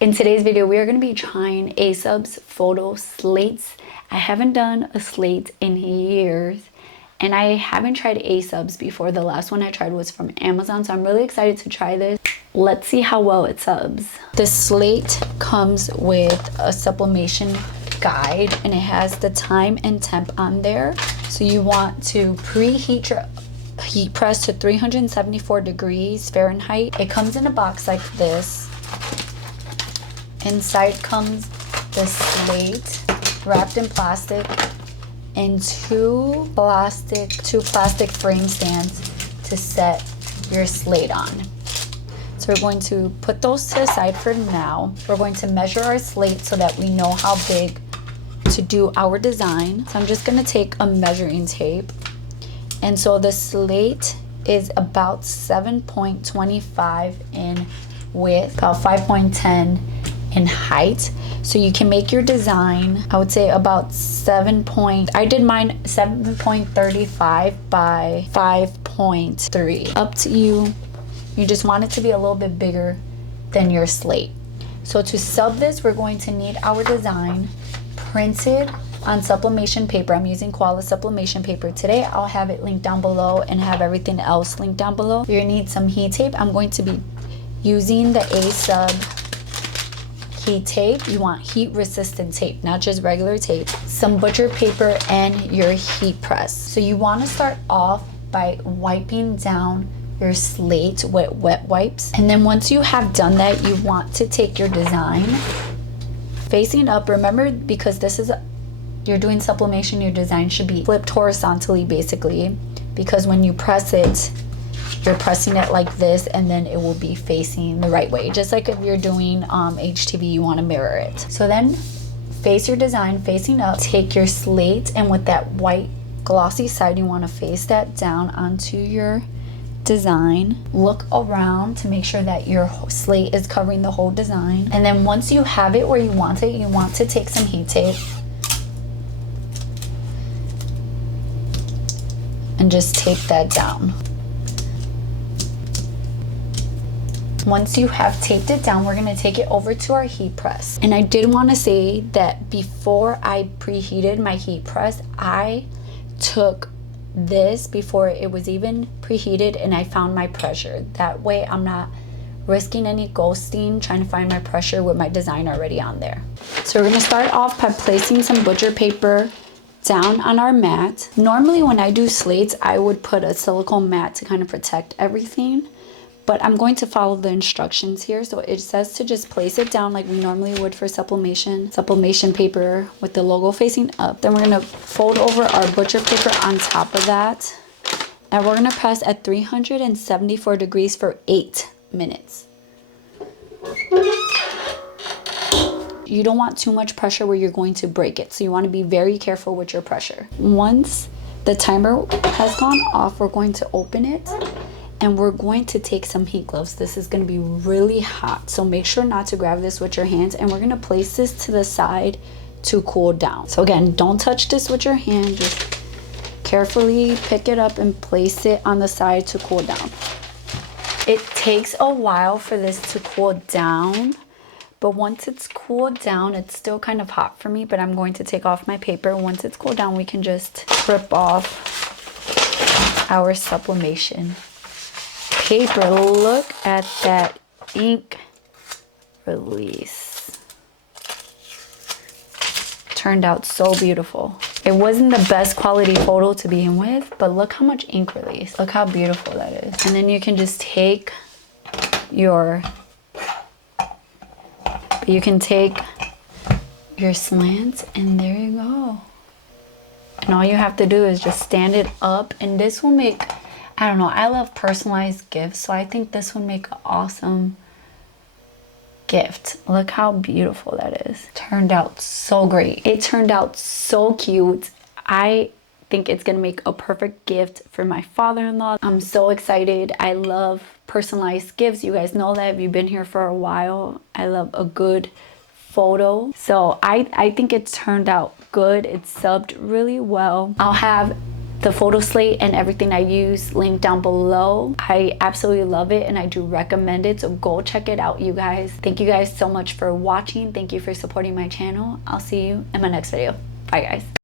In today's video, we are going to be trying Asub's photo slates. I haven't done a slate in years, and I haven't tried Asub's before. The last one I tried was from Amazon, so I'm really excited to try this. Let's see how well it subs. The slate comes with a sublimation guide, and it has the time and temp on there. So you want to preheat your heat press to 374 degrees Fahrenheit. It comes in a box like this. Inside comes the slate wrapped in plastic and two plastic frame stands to set your slate on. So we're going to put those to the side for now. We're going to measure our slate so that we know how big to do our design. So I'm just going to take a measuring tape. And so the slate is about 7.25 in width, about 5.10 in height. So you can make your design, I would say about I did mine 7.35 by 5.3. Up to you. You just want it to be a little bit bigger than your slate. So to sub this, we're going to need our design printed on sublimation paper. I'm using koala sublimation paper today. I'll have it linked down below and have everything else linked down below. You're gonna need some heat tape. I'm going to be using the Asub heat tape. You want heat resistant tape, not just regular tape. Some butcher paper and your heat press. So you want to start off by wiping down your slate with wet wipes. And then once you have done that, you want to take your design facing up. Remember, because you're doing sublimation, your design should be flipped horizontally basically, because when you press it, you're pressing it like this and then it will be facing the right way. Just like if you're doing HTV, you want to mirror it. So then face your design facing up, take your slate, and with that white glossy side, you want to face that down onto your design. Look around to make sure that your slate is covering the whole design. And then once you have it where you want it, you want to take some heat tape and just tape that down. Once you have taped it down, we're going to take it over to our heat press. And I did want to say that before I preheated my heat press, I took this before it was even preheated and I found my pressure. That way I'm not risking any ghosting trying to find my pressure with my design already on there. So we're going to start off by placing some butcher paper down on our mat. Normally when I do slates, I would put a silicone mat to kind of protect everything. But I'm going to follow the instructions here. So it says to just place it down like we normally would for sublimation paper with the logo facing up. Then we're going to fold over our butcher paper on top of that. And we're going to press at 374 degrees for 8 minutes. You don't want too much pressure where you're going to break it. So you want to be very careful with your pressure. Once the timer has gone off, we're going to open it. And we're going to take some heat gloves. This is going to be really hot, so make sure not to grab this with your hands. And we're going to place this to the side to cool down. So again, don't touch this with your hand. Just carefully pick it up and place it on the side to cool down. It takes a while for this to cool down, but once it's cooled down, it's still kind of hot for me, but I'm going to take off my paper. Once it's cooled down, we can just rip off our sublimation paper. Look at that ink release. Turned out so beautiful. It wasn't the best quality photo to begin with, but look how much ink release. Look how beautiful that is. And then you can just take your slants, and there you go. And all you have to do is just stand it up, and this will make, I don't know, I love personalized gifts, so I think this would make an awesome gift. Look how beautiful that is. Turned out so great. It turned out so cute. I think it's gonna make a perfect gift for my father-in-law. I'm so excited. I love personalized gifts. You guys know that if you've been here for a while. I love a good photo. So I think it turned out good. It subbed really well. I'll have the photo slate and everything I use linked down below. I absolutely love it and I do recommend it, so go check it out, you guys. Thank you guys so much for watching. Thank you for supporting my channel. I'll see you in my next video. Bye guys.